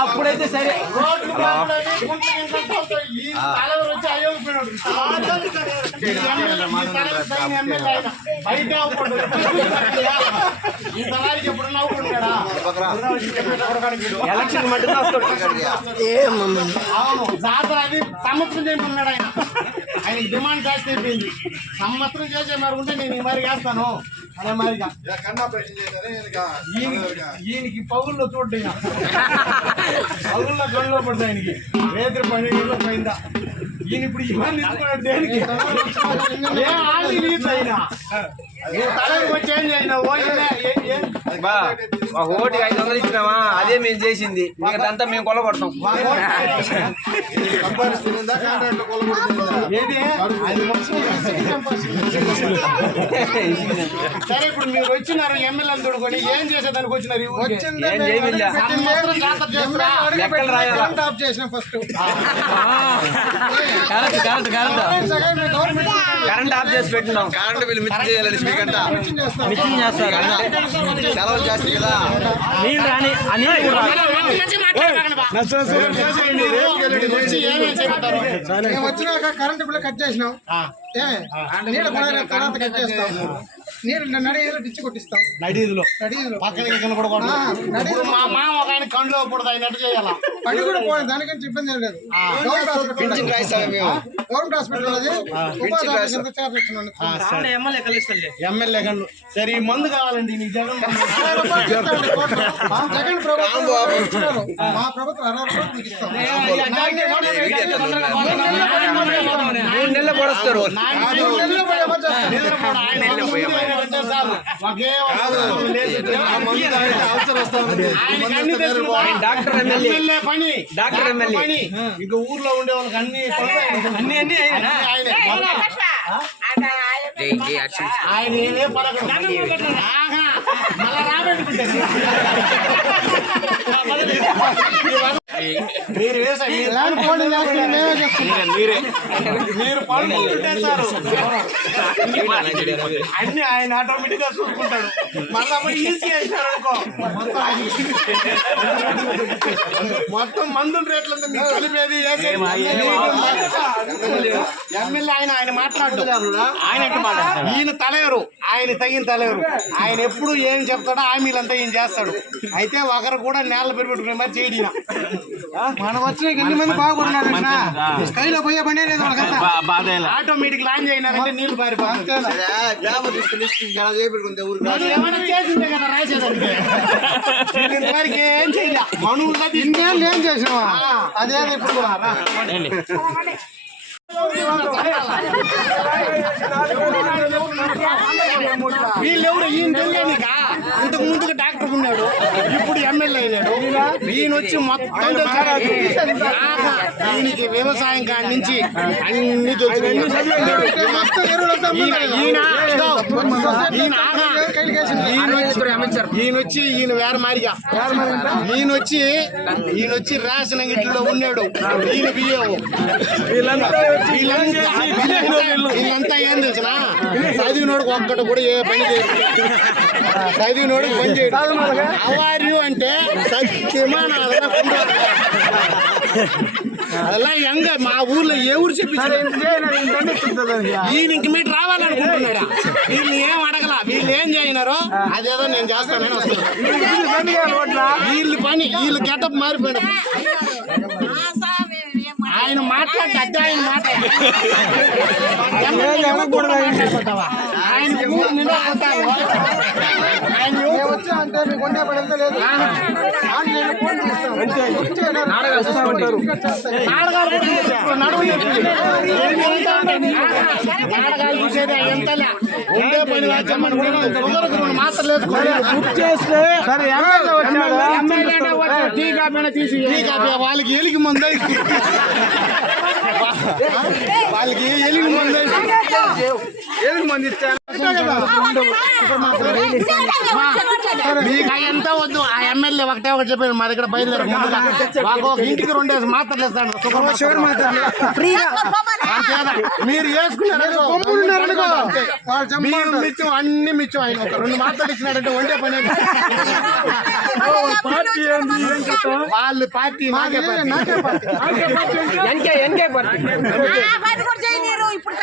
అప్పుడైతే సరే ఎలక్షన్ జాతర అది సంవత్సరం చేయమన్నాడు ఆయన. ఆయన డిమాండ్ చేస్తే అయిపోయింది. సంవత్సరం చేసే మరి ఉంటే నేను ఈ మరి వేస్తాను అదే మరిగా ఈయనకి పౌరుల్లో చూడ్డా పౌరుల్లో గొడవలో పడుతుంది. ఆయనకి రేత్రి 12 పోయిందా ఈయన ఇప్పుడు ఇవన్నీ తీసుకున్నాడు దేనికి ఓటికి 500 ఇచ్చినామా అదే మేము చేసింది. మిగతాంతా మేము కొలగొడతాం. సరే ఇప్పుడు మీరు వచ్చినారు ఎమ్మెల్యేలు తోడుకొని ఏం చేసేదానికి వచ్చినారు? లెక్కలు రాయాలి కరెంట్ ఆఫ్ చేసి పెట్టినాం. కరెంట్ బిల్లు మిషన్ చేయాలని మిషన్ చేస్తారు. సెలవులు చేస్తారు కదా నీళ్ళు రాని అని వచ్చినాక కరెంట్ బిల్లు కట్ చేసినాం. నీళ్ళు తర్వాత కట్ చేస్తాం. నీళ్ళు నడిలో డిచ్చి కొట్టిస్తాం. నడిలో పక్కన మా మామ ఒక ఆయన కండ్లో పడుతుంది. ఆయన ఎట్లా చేయాలా? పడి కూడా పోయి దానికంటే ఇబ్బంది ఏం లేదు. గవర్నమెంట్ హాస్పిటల్ అది ఎమ్మెల్యే కళ్ళు. సరే ఈ మందు కావాలండి నీకు జగన్ జగన్ ప్రభుత్వం మా ప్రభుత్వం 60 రూపాయలు ఇస్తాం. 3 నెలలు పడస్తారు. డాక్టర్ ఎమ్మెల్యే పని ఇంకా ఊర్లో ఉండే వాళ్ళకి అన్ని ఆయన ఏమే మళ్ళా రాబెట్టుకుంటారు. మీరు అన్ని ఆయన ఆటోమేటిక్ గా చూసుకుంటాడు. మళ్ళీ ఈజీ వేసినారు అనుకో మొత్తం మందుల రేట్లంతా మీకు కలిపేది ఎమ్మెల్యే ఆయన మాట్లాడు. ఆయన ఈయన తలెవరు, ఆయన తగిన తలెవరు. ఆయన ఎప్పుడు ఏం చెప్తాడో హామీలంతా ఈయన చేస్తాడు. అయితే ఒకరు కూడా నేల పెట్టుకునే మరి చేయడం మనకు వచ్చిన ఎన్ని మంది బాగుపడినారు. స్కైలో పోయే పనే లేదు. ఆటోమేటిక్ లాంచ్ అయినారంటే నీళ్లు పారిపోతుంది. ఏమైనా చేసిందే కదా రాసేదంటే వారికి ఏం చేయాలి. మనువుగా ఇన్నేళ్ళు ఏం చేసినావా అదే ఇప్పుడు కూడా వీళ్ళెవరు ఈయన తెలియనికా ఇంతకు ముందుకు డాక్టర్ ఉన్నాడు, ఇప్పుడు ఎమ్మెల్యే అయినాడు. ఈయన వచ్చి మొత్తం ఈయనకి వ్యవసాయం కాడి నుంచి అన్ని తెలుసు. ఈయన వచ్చి ఈయన వేరే మారిగా ఈయన వచ్చి రేషన్ అంగిట్లో ఉన్నాడు. ఈయన బియ్యం వీళ్ళంతా ఏం తెలిసిన చదివినోడికి ఒక్కటి కూడా ఏ పని చేయదు. చదివినోడికి పని చేయడు. అవార్యు అంటే అలా యంగ్ మా ఊర్లో ఏ ఊరు చెప్పించారు. ఈయన ఇంక మీరు రావాలనుకుంటున్నాడా? వీళ్ళు ఏం అడగల, వీళ్ళు ఏం చేయనారో అదేదో నేను చేస్తానని వస్తాను. వీళ్ళు గెటప్ మారిపోయాడు. ఆయన మాట్లాడి అద్దె ఆయన మాట్లాడతావా? ఆయన అంటే మీకు వండే పని ఎంత లేదు. నాటకాలు చూసేది ఎంతలే ఉండే పని మాత్రలేదు. టీ కాపీ తీసి వాళ్ళకి ఎలిగి మంది వాళ్ళకి ఎలిగి మంది ఇచ్చాను. మీకు అయ్యంతా వద్దు. ఆ ఎమ్మెల్యే ఒకటే ఒకటి చెప్పాడు మా దగ్గర బయలుదేరు మాకు ఇంటికి 2 మాత్రలు ఇస్తాను ఫ్రీగా. మీరు వేసుకున్నారు అంతే. బియ్యం మిచ్చం అన్ని మిచ్చం. ఆయన ఒక 2 మాటలు ఇచ్చినాడంటే వండే పని వాళ్ళు పార్టీ నాకే పార్టీ ఇప్పుడు